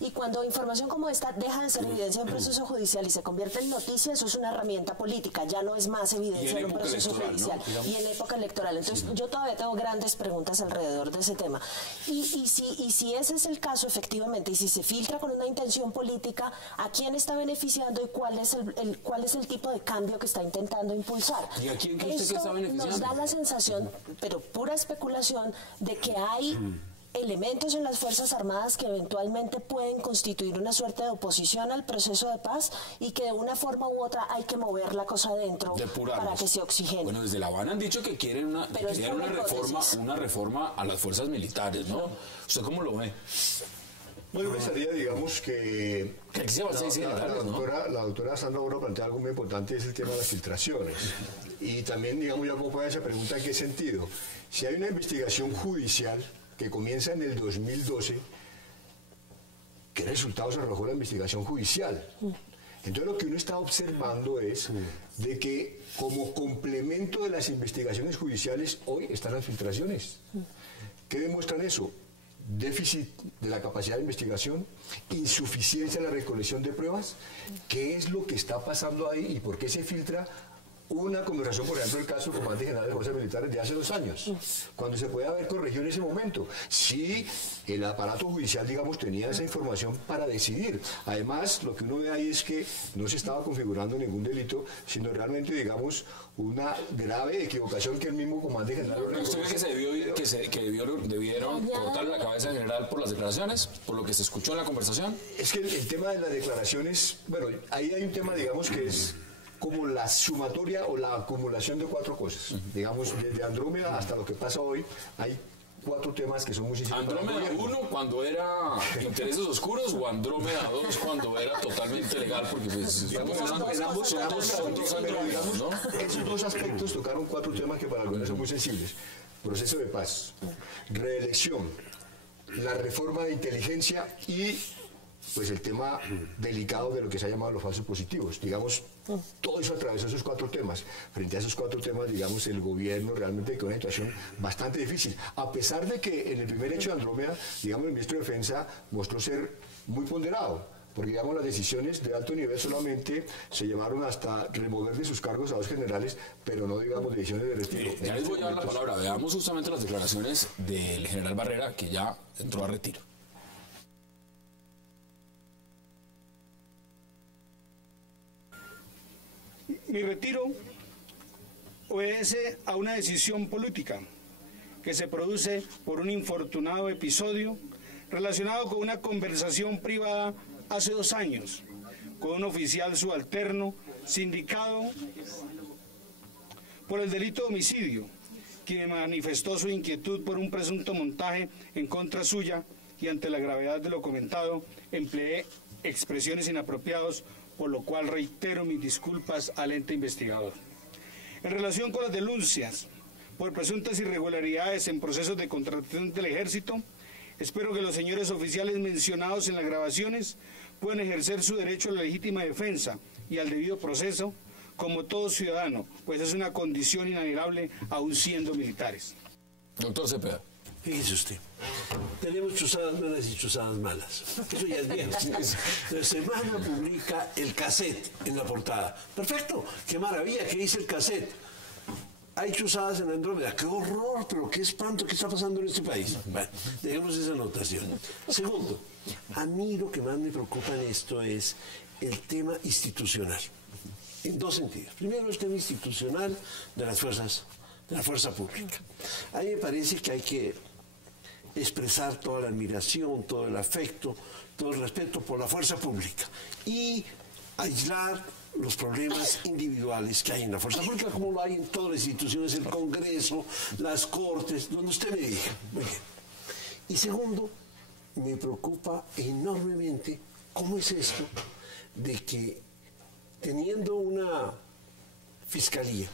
Y cuando información como esta deja de ser evidencia de un proceso judicial y se convierte en noticia, eso es una herramienta política, ya no es más evidencia de un proceso judicial, ¿no? Y en época electoral. Entonces yo todavía tengo grandes preguntas alrededor de ese tema. Y si ese es el caso, efectivamente, y si se filtra con una intención política, ¿a quién está beneficiando y cuál es el tipo de cambio que está intentando impulsar? ¿Y a quién cree usted que está beneficiando? Nos da la sensación, pero pura especulación, de que hay elementos en las Fuerzas Armadas que eventualmente pueden constituir una suerte de oposición al proceso de paz, y que de una forma u otra hay que mover la cosa adentro para que se oxigene. Bueno, desde La Habana han dicho que quieren una reforma a las fuerzas militares, ¿no? ¿Usted cómo lo ve? Bueno, pensaría, digamos, que la doctora Sandra Borro plantea algo muy importante, es el tema de las filtraciones. Y también, digamos, yo acompaño esa pregunta, ¿en qué sentido? Si hay una investigación judicial que comienza en el 2012, ¿qué resultados arrojó la investigación judicial? Entonces lo que uno está observando es de que como complemento de las investigaciones judiciales hoy están las filtraciones. ¿Qué demuestran eso? Déficit de la capacidad de investigación, insuficiencia en la recolección de pruebas. ¿Qué es lo que está pasando ahí y por qué se filtra? Una conversación, por ejemplo, el caso del comandante general de fuerzas militares de hace 2 años, cuando se puede haber corregido en ese momento. Sí, el aparato judicial, digamos, tenía esa información para decidir. Además, lo que uno ve ahí es que no se estaba configurando ningún delito, sino realmente, digamos, una grave equivocación que el mismo comandante general... ¿Usted cree que debieron cortarle la cabeza en general por las declaraciones, por lo que se escuchó en la conversación? Es que el tema de las declaraciones, bueno, ahí hay un tema, digamos, que es como la sumatoria o la acumulación de 4 cosas. Digamos, desde Andrómeda hasta lo que pasa hoy, hay 4 temas que son muy sensibles. ¿Andrómeda 1 cuando era intereses oscuros o Andrómeda 2 cuando era totalmente legal? Porque pues, digamos, esos 2 aspectos tocaron 4 temas que para algunos son muy sensibles. Proceso de paz, reelección, la reforma de inteligencia y pues el tema delicado de lo que se ha llamado los falsos positivos. Digamos, todo eso atravesó esos 4 temas. Frente a esos 4 temas, digamos, el gobierno realmente quedó en una situación bastante difícil. A pesar de que en el primer hecho de Andrómeda, digamos, el ministro de Defensa mostró ser muy ponderado, porque, digamos, las decisiones de alto nivel solamente se llevaron hasta remover de sus cargos a 2 generales, pero no, digamos, decisiones de retiro. Ya les voy a dar la palabra. Veamos justamente las declaraciones del general Barrera, que ya entró a retiro. Mi retiro obedece a una decisión política que se produce por un infortunado episodio relacionado con una conversación privada hace 2 años con un oficial subalterno sindicado por el delito de homicidio, quien manifestó su inquietud por un presunto montaje en contra suya, y ante la gravedad de lo comentado empleé expresiones inapropiadas, por lo cual reitero mis disculpas al ente investigador. En relación con las denuncias por presuntas irregularidades en procesos de contratación del Ejército, espero que los señores oficiales mencionados en las grabaciones puedan ejercer su derecho a la legítima defensa y al debido proceso como todo ciudadano, pues es una condición inalienable aún siendo militares. Doctor Cepeda. Fíjese usted, tenemos chuzadas buenas y chuzadas malas. Eso ya es viejo. La Semana publica el cassette en la portada. Perfecto, qué maravilla, ¿qué dice el cassette? Hay chuzadas en Andrómeda. ¡Qué horror! Pero qué espanto, ¿qué está pasando en este país? Bueno, dejemos esa anotación. Segundo, a mí lo que más me preocupa en esto es el tema institucional. En 2 sentidos. Primero, el tema institucional de las fuerzas, de la fuerza pública. A mí me parece que hay que expresar toda la admiración, todo el afecto, todo el respeto por la fuerza pública y aislar los problemas individuales que hay en la fuerza pública, como lo hay en todas las instituciones, el Congreso, las Cortes, donde usted me diga. Muy bien. Y segundo, me preocupa enormemente ¿cómo es esto de que teniendo una fiscalía,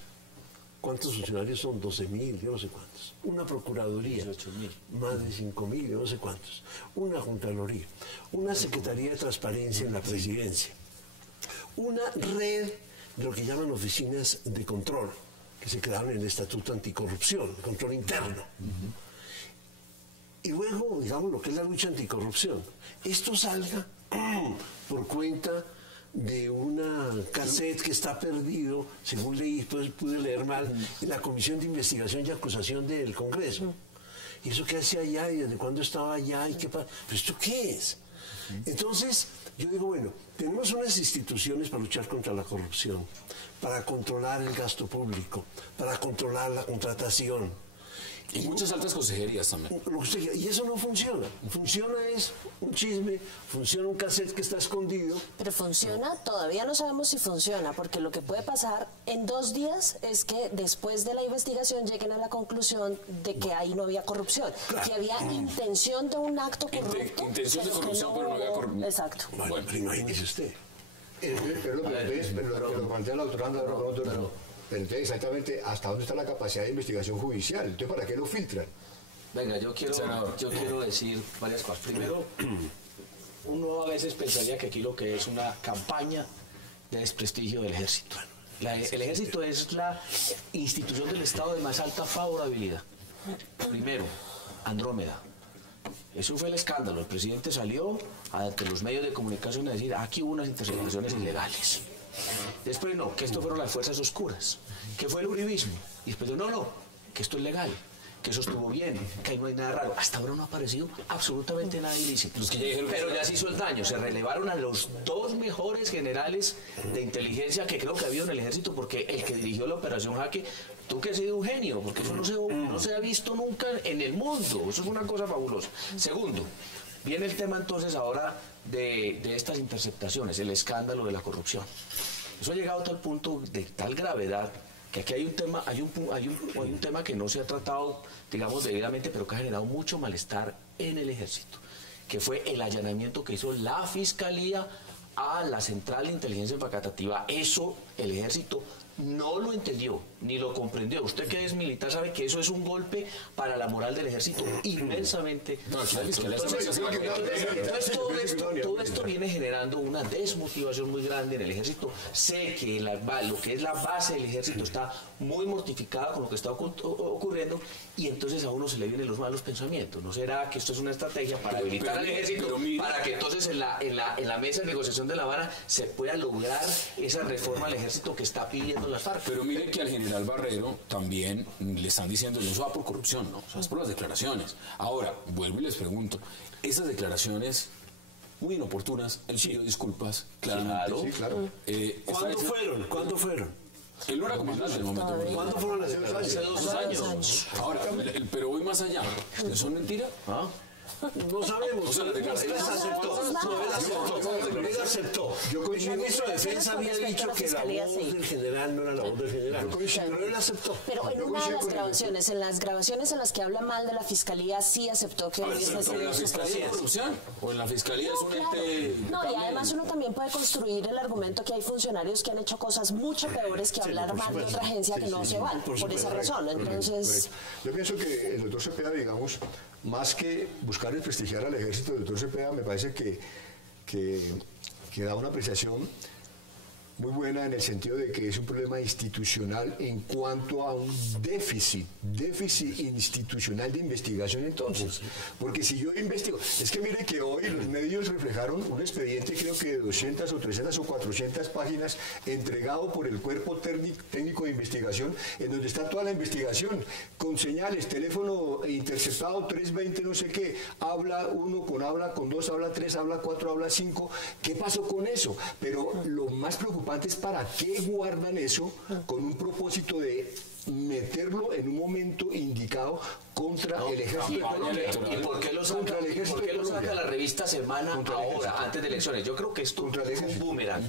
¿cuántos funcionarios son? 12.000, yo no sé cuántos. Una procuraduría, 18.000. más de 5.000, yo no sé cuántos. Una Contraloría, una Secretaría de Transparencia en la Presidencia, una red de lo que llaman oficinas de control, que se crearon en el Estatuto Anticorrupción, control interno. Y luego, digamos, lo que es la lucha anticorrupción. Esto salga por cuenta de una cassette que está perdido, según leí, pues pude leer mal, en la Comisión de Investigación y Acusación del Congreso. ¿Y eso qué hace allá? ¿Y desde cuándo estaba allá? ¿Y qué pasa? ¿Pero esto qué es? Entonces, yo digo, bueno, tenemos unas instituciones para luchar contra la corrupción, para controlar el gasto público, para controlar la contratación. Y muchas altas consejerías también. Y eso no funciona. Funciona es un chisme, funciona un cassette que está escondido. Pero funciona, todavía no sabemos si funciona, porque lo que puede pasar en 2 días es que después de la investigación lleguen a la conclusión de que ahí no había corrupción, que había intención de un acto corrupto. Intención de corrupción, pero no había corrupción. Exacto. Bueno, pero imagínese usted. Pero lo que plantea la doctora Andra, pero entonces exactamente hasta dónde está la capacidad de investigación judicial. Entonces, ¿para qué lo filtran? Venga, yo quiero decir varias cosas. Primero, uno a veces pensaría que aquí lo que es una campaña de desprestigio del ejército. El ejército es la institución del Estado de más alta favorabilidad. Primero, Andrómeda. Eso fue el escándalo. El presidente salió ante los medios de comunicación a decir, aquí hubo unas interceptaciones ilegales. Después no, que esto fueron las fuerzas oscuras, que fue el uribismo. Y después no, que esto es legal, que eso estuvo bien, que ahí no hay nada raro. Hasta ahora no ha aparecido absolutamente nada ilícito. Pero ya se hizo el daño. Se relevaron a los 2 mejores generales de inteligencia que creo que ha habido en el ejército, porque el que dirigió la operación Jaque, tú que has sido un genio, porque eso no se ha visto nunca en el mundo. Eso es una cosa fabulosa. Segundo, viene el tema entonces ahora de estas interceptaciones, el escándalo de la corrupción. Eso ha llegado a tal punto de tal gravedad que aquí hay un tema que no se ha tratado, digamos, debidamente, pero que ha generado mucho malestar en el ejército, que fue el allanamiento que hizo la Fiscalía a la Central de Inteligencia Facatativa. Eso el ejército no lo entendió, ni lo comprendió. Usted que es militar sabe que eso es un golpe para la moral del ejército inmensamente. Entonces todo esto viene generando una desmotivación muy grande en el ejército. Sé que lo que es la base del ejército está muy mortificada con lo que está ocurriendo, y entonces a uno se le vienen los malos pensamientos. ¿No será que esto es una estrategia para debilitar al ejército, para que entonces en la mesa de negociación de La Habana se pueda lograr esa reforma al ejército que está pidiendo las FARC? Pero miren que al general Barrero también le están diciendo que eso va por corrupción, ¿no? O sea, es por las declaraciones. Ahora, vuelvo y les pregunto, esas declaraciones muy inoportunas, él pidió disculpas, claramente. Sí, claro. ¿Cuándo fueron? Él no era comandante en el momento. ¿Cuándo fueron? Hace 2 años. Ahora, pero voy más allá. ¿Eso es mentira? No sabemos. O sea, él aceptó. El ministro de Defensa había dicho que la voz del general no era la voz del general. Pero él aceptó. Pero en una de las grabaciones, en las que habla mal de la Fiscalía, sí aceptó que hubiese sido ¿en la Fiscalía de corrupción? ¿O en la Fiscalía es un ente? No, y además uno también puede construir el argumento que hay funcionarios que han hecho cosas mucho peores que hablar mal de otra agencia que no se van, por esa razón. Entonces, yo pienso que el doctor Cepeda, digamos, más que buscar desprestigiar al ejército, el doctor Cepeda me parece que da una apreciación muy buena en el sentido de que es un problema institucional en cuanto a un déficit institucional de investigación entonces. Porque si yo investigo, es que mire que hoy los medios reflejaron un expediente, creo que de 200 o 300 o 400 páginas, entregado por el cuerpo técnico de investigación, en donde está toda la investigación, con señales, teléfono interceptado 320 no sé qué, habla 1 habla con 2, habla 3, habla 4, habla 5, ¿qué pasó con eso? Pero lo más preocupante es para qué guardan eso con un propósito de meterlo en un momento indicado contra el ejército. ¿Y por qué lo saca la revista Semana ahora, antes de elecciones? Yo creo que esto es un boomerang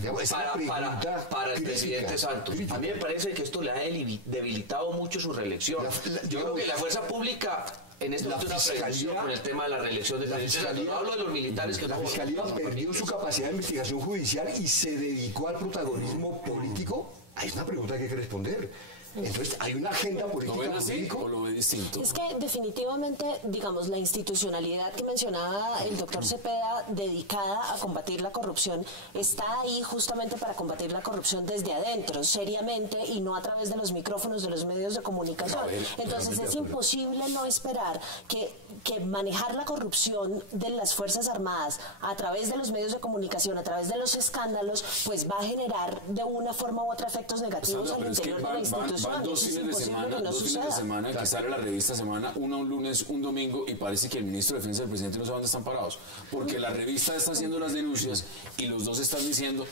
para el presidente Santos. A mí me parece que esto le ha debilitado mucho su reelección. Yo creo que la fuerza pública en este momento una prevención con el tema de la reelección de presidente. No hablo de los militares que la Fiscalía perdió su capacidad de investigación judicial y se dedicó al protagonismo político. Es una pregunta que hay que responder. Entonces, ¿hay una agenda política? ¿Lo ven así o lo ve distinto? Es que definitivamente, digamos, la institucionalidad que mencionaba el doctor Cepeda, dedicada a combatir la corrupción, está ahí justamente para combatir la corrupción desde adentro, seriamente, y no a través de los micrófonos de los medios de comunicación. Entonces es imposible no esperar que manejar la corrupción de las Fuerzas Armadas a través de los medios de comunicación, a través de los escándalos, pues va a generar de una forma u otra efectos negativos al interior de la institución. Van dos fines de semana que sale la revista Semana, una un lunes, un domingo, y parece que el ministro de Defensa del presidente no sabe dónde están parados, porque la revista está haciendo las denuncias y los dos están diciendo,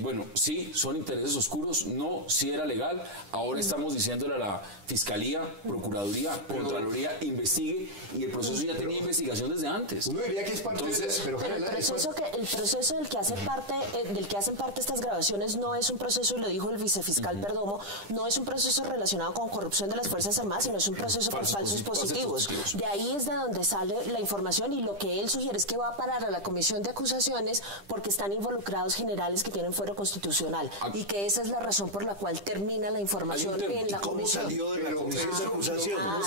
bueno, sí, son intereses oscuros, no, sí era legal, ahora estamos diciéndole a la Fiscalía, Procuraduría, Contraloría, investigue, y el proceso ya tenía investigación desde antes. Uno diría que es parte el proceso del que hacen parte estas grabaciones no es un proceso, y lo dijo el vicefiscal Perdomo, no es un proceso relacionado con corrupción de las Fuerzas Armadas, sino es un proceso por falsos positivos. De ahí es de donde sale la información, y lo que él sugiere es que va a parar a la comisión de acusaciones porque están involucrados generales que tienen fuero constitucional, y que esa es la razón por la cual termina la información en la comisión. ¿Cómo salió de la comisión de acusaciones? ¿Cómo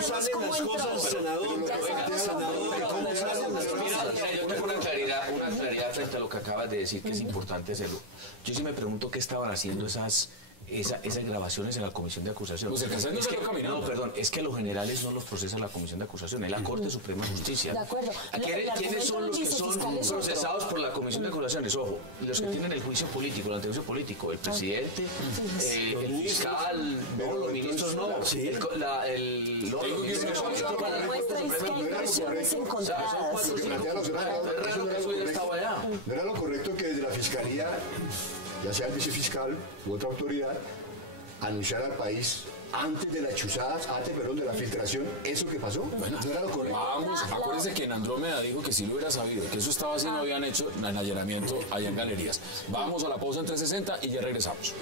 salen las cosas, senador? ¿Cómo salen las cosas? Yo tengo una claridad frente a lo que acabas de decir, que es importante hacerlo. Yo sí me pregunto qué estaban haciendo esas grabaciones en la comisión de acusación. Pues es que los generales no los procesa la comisión de acusación, es la Corte Suprema de Justicia. De acuerdo. ¿Quiénes son los que son procesados por la comisión de acusaciones? Ojo, los que tienen el juicio político, el antejuicio político, el presidente, el fiscal, no, los ministros no, no era lo correcto que desde la Fiscalía, ya sea el vicefiscal u otra autoridad, anunciar al país antes de la chuzada, de la filtración, eso que pasó. Bueno, no era lo correcto. Acuérdense que en Andrómeda dijo que si lo hubiera sabido, que eso estaba así, no habían hecho el allanamiento allá en Galerías. Vamos a la pausa en 360 y ya regresamos.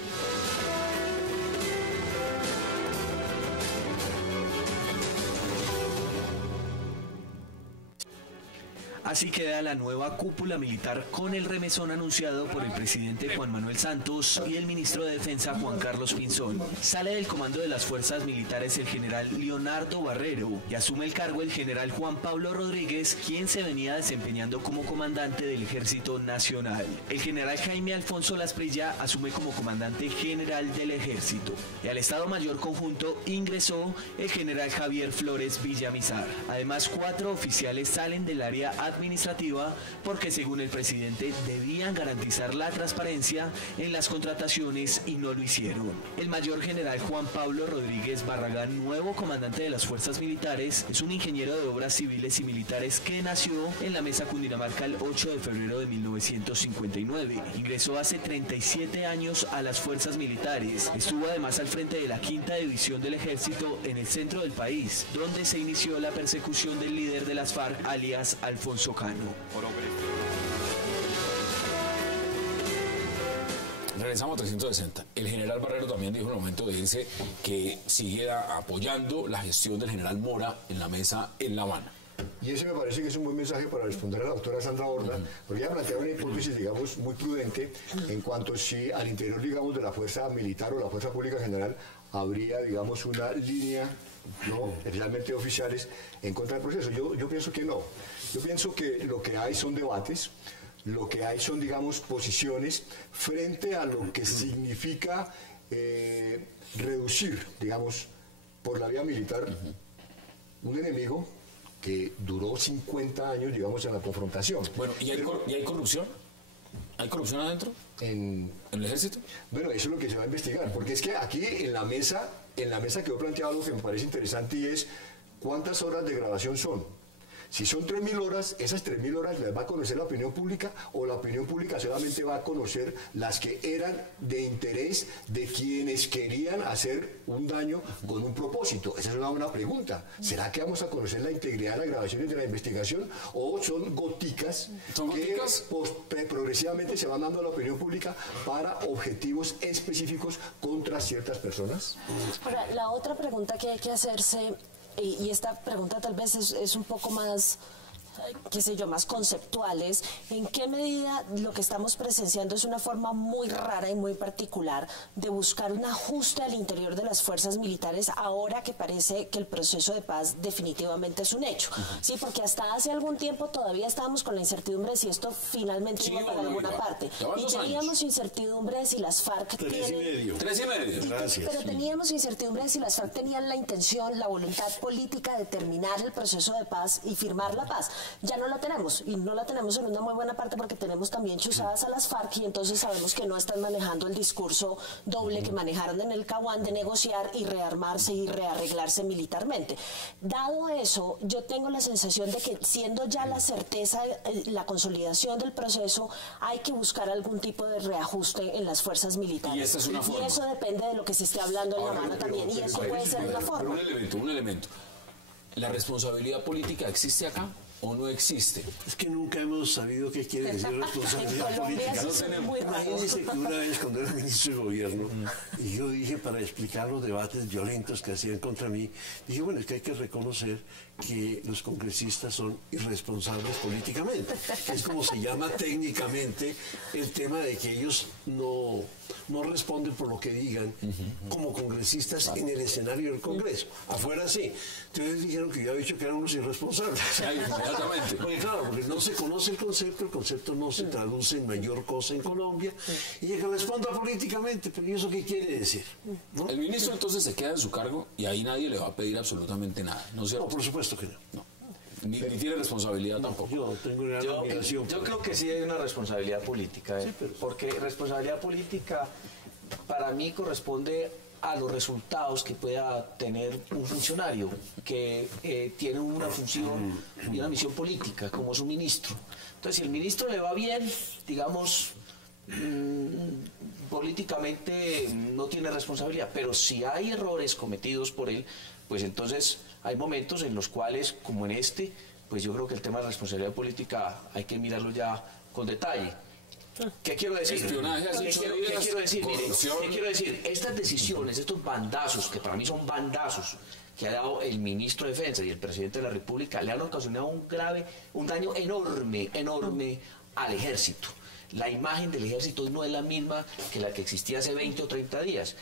Así queda la nueva cúpula militar con el remesón anunciado por el presidente Juan Manuel Santos y el ministro de Defensa Juan Carlos Pinzón. Sale del comando de las fuerzas militares el general Leonardo Barrero y asume el cargo el general Juan Pablo Rodríguez, quien se venía desempeñando como comandante del Ejército Nacional. El general Jaime Alfonso Lasprilla asume como comandante general del Ejército. Y al Estado Mayor Conjunto ingresó el general Javier Flores Villamizar. Además, 4 oficiales salen del área administrativa porque, según el presidente, debían garantizar la transparencia en las contrataciones y no lo hicieron. El mayor general Juan Pablo Rodríguez Barragán, nuevo comandante de las fuerzas militares, es un ingeniero de obras civiles y militares que nació en la Mesa Cundinamarca el 8 de febrero de 1959. Ingresó hace 37 años a las fuerzas militares. Estuvo además al frente de la 5ª División del Ejército en el centro del país, donde se inició la persecución del líder de las FARC, alias Alfonso Cano. Regresamos a 360. El general Barrero también dijo en el momento de irse que siguiera apoyando la gestión del general Mora en la mesa en La Habana. Y ese me parece que es un buen mensaje para responder a la doctora Sandra Borda, porque ella plantea una hipótesis, digamos, muy prudente en cuanto si al interior, digamos, de la fuerza militar o la fuerza pública general habría, digamos, una línea, no realmente oficiales, en contra del proceso. Yo pienso que no. Yo pienso que lo que hay son debates, lo que hay son, digamos, posiciones frente a lo que significa reducir, digamos, por la vía militar, un enemigo que duró 50 años, digamos, en la confrontación. Bueno, ¿y hay corrupción? ¿Hay corrupción adentro? ¿En el ejército? Bueno, eso es lo que se va a investigar, porque es que aquí en la mesa quedó planteado algo que me parece interesante, y es ¿cuántas horas de grabación son? Si son 3.000 horas, esas 3.000 horas las va a conocer la opinión pública, o la opinión pública solamente va a conocer las que eran de interés de quienes querían hacer un daño con un propósito. Esa es una buena pregunta. ¿Será que vamos a conocer la integridad de las grabaciones de la investigación, o son goticas que progresivamente se van dando a la opinión pública para objetivos específicos contra ciertas personas? Ahora, la otra pregunta que hay que hacerse, y esta pregunta tal vez es un poco más, qué sé yo, más conceptuales, ¿en qué medida lo que estamos presenciando es una forma muy rara y muy particular de buscar un ajuste al interior de las fuerzas militares ahora que parece que el proceso de paz definitivamente es un hecho? Sí, porque hasta hace algún tiempo todavía estábamos con la incertidumbre de si esto finalmente iba para alguna parte. Y teníamos incertidumbre de si las FARC tienen... 3,5. Gracias. Pero teníamos incertidumbre de si las FARC tenían la intención, la voluntad política de terminar el proceso de paz y firmar la paz. Ya no la tenemos, y no la tenemos en una muy buena parte porque tenemos también chuzadas a las FARC, y entonces sabemos que no están manejando el discurso doble que manejaron en el Caguán de negociar y rearmarse y rearreglarse militarmente. Dado eso, yo tengo la sensación de que, siendo ya la certeza, la consolidación del proceso, hay que buscar algún tipo de reajuste en las fuerzas militares. Y esta es una forma. Y eso depende de lo que se esté hablando en la mano también, y eso puede ser una forma. Un elemento. ¿La responsabilidad política existe acá o no existe? Es que nunca hemos sabido qué quiere decir responsabilidad política. Imagínense que una vez, cuando era ministro de gobierno, y yo dije, para explicar los debates violentos que hacían contra mí, dije, bueno, es que hay que reconocer que los congresistas son irresponsables políticamente. Es como se llama técnicamente el tema de que ellos no responden por lo que digan como congresistas en el escenario del Congreso. Afuera sí. Entonces dijeron que yo había dicho que eran unos irresponsables. Exactamente. Porque claro, porque no se conoce el concepto no se traduce en mayor cosa en Colombia, y que responda políticamente, pero ¿y eso qué quiere decir? ¿No? El ministro entonces se queda en su cargo y ahí nadie le va a pedir absolutamente nada, ¿no es cierto? No, por supuesto que no. Ni tiene responsabilidad tampoco. Yo tengo una admiración. Yo creo que sí hay una responsabilidad política, porque responsabilidad política para mí corresponde a los resultados que pueda tener un funcionario que tiene una función y una misión política, como es un ministro. Entonces, si el ministro le va bien, digamos, políticamente no tiene responsabilidad, pero si hay errores cometidos por él, pues entonces hay momentos en los cuales, como en este, pues yo creo que el tema de responsabilidad política hay que mirarlo ya con detalle. ¿Qué quiero decir? ¿Qué quiero decir? Estas decisiones, estos bandazos, que para mí son bandazos, que ha dado el ministro de Defensa y el presidente de la República, le han ocasionado un daño enorme al ejército. La imagen del ejército no es la misma que la que existía hace 20 o 30 días.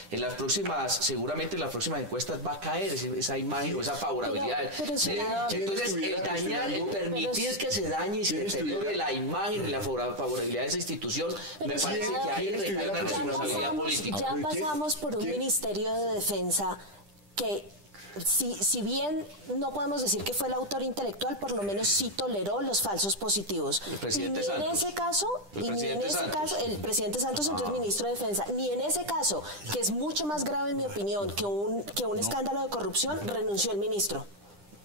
Seguramente en las próximas encuestas va a caer esa imagen o esa favorabilidad. Entonces, el permitir que se dañe y se deteriore la imagen y la favorabilidad de esa institución, me parece que ahí recae una responsabilidad política. Ya pasamos por un Ministerio de Defensa que, si bien no podemos decir que fue el autor intelectual, por lo menos sí toleró los falsos positivos. El presidente Santos. En ese caso, el presidente Santos, entonces ministro de Defensa, ni en ese caso, que es mucho más grave en mi opinión que un escándalo de corrupción, renunció el ministro.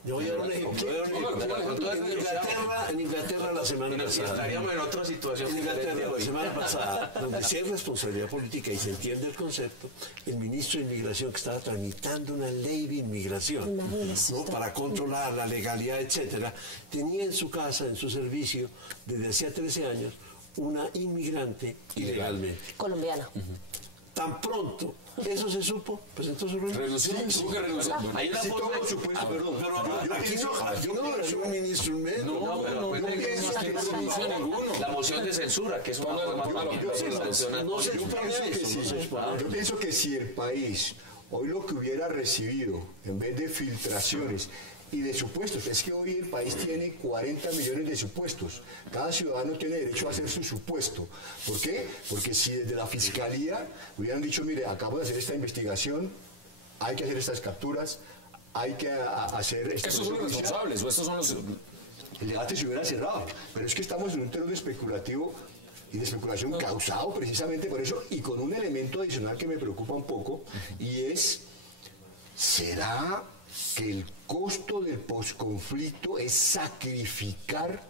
Yo voy a dar un ejemplo. En Inglaterra la semana pasada. Estaríamos en otra situación. En Inglaterra la semana pasada, donde sí hay responsabilidad política y se entiende el concepto, el ministro de Inmigración, que estaba tramitando una ley de inmigración, ¿no?, para controlar la legalidad, etcétera, tenía en su casa, en su servicio, desde hacía 13 años, una inmigrante ilegalmente. Colombiana. Tan pronto eso se supo, pues entonces renunció. Hay una forma, por supuesto, pero aquí no es un ministro la moción de censura, que es una forma. Yo pienso que si el país hoy lo que hubiera recibido, en vez de filtraciones y de supuestos, es que hoy el país tiene 40 millones de supuestos. Cada ciudadano tiene derecho a hacer su supuesto. ¿Por qué? Porque si desde la Fiscalía hubieran dicho, mire, acabo de hacer esta investigación, hay que hacer estas capturas, hay que hacer... ¿Estos son los responsables o estos son los...? El debate se hubiera cerrado. Pero es que estamos en un terreno especulativo y de especulación causado precisamente por eso, y con un elemento adicional que me preocupa un poco, y es, ¿será que el costo del posconflicto es sacrificar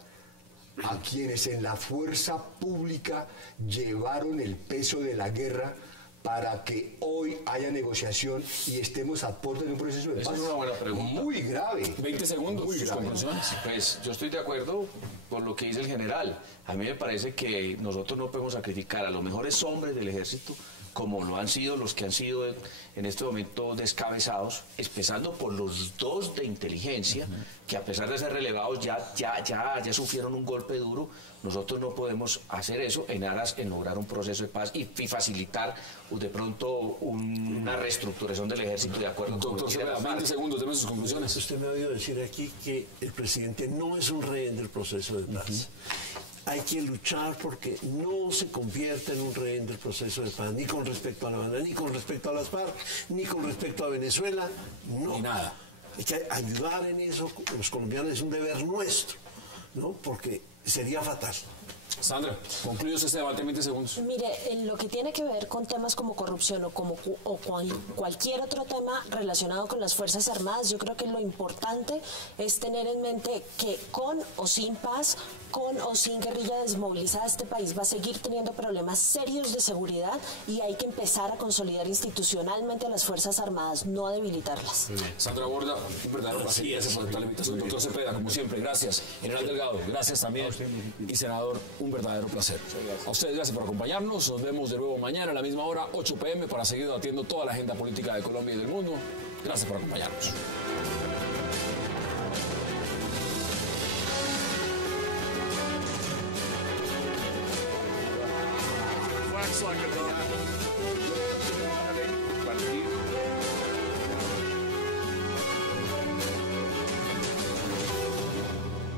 a quienes en la fuerza pública llevaron el peso de la guerra para que hoy haya negociación y estemos a puerta de un proceso de paz. Esa es una buena pregunta. Muy grave. 20 segundos, sus conclusiones. Pues yo estoy de acuerdo con lo que dice el general. A mí me parece que nosotros no podemos sacrificar a los mejores hombres del ejército, como lo han sido los que han sido en este momento descabezados, empezando por los 2 de inteligencia, que a pesar de ser relevados ya sufrieron un golpe duro. Nosotros no podemos hacer eso en aras en lograr un proceso de paz y facilitar de pronto una reestructuración del ejército de acuerdo con Doctor Cepeda, 20 segundos, deme sus conclusiones. Usted me ha oído decir aquí que el presidente no es un rehén del proceso de paz. Hay que luchar porque no se convierta en un rehén del proceso de paz, ni con respecto a La Habana, ni con respecto a las FARC, ni con respecto a Venezuela, no. Ni nada. Hay que ayudar en eso, los colombianos, es un deber nuestro, ¿no? Porque sería fatal. Sandra, concluyos este debate en 20 segundos. Mire, en lo que tiene que ver con temas como corrupción o cualquier otro tema relacionado con las Fuerzas Armadas, yo creo que lo importante es tener en mente que con o sin paz, con o sin guerrilla desmovilizada, este país va a seguir teniendo problemas serios de seguridad y hay que empezar a consolidar institucionalmente a las Fuerzas Armadas, no a debilitarlas. Sandra Borda, un verdadero placer. Gracias por aceptar la invitación. Doctor Cepeda, como siempre, gracias. General Delgado, gracias también. Y senador, un verdadero placer. A ustedes, gracias por acompañarnos. Nos vemos de nuevo mañana a la misma hora, 8 p.m., para seguir debatiendo toda la agenda política de Colombia y del mundo. Gracias por acompañarnos. Wax like a dog.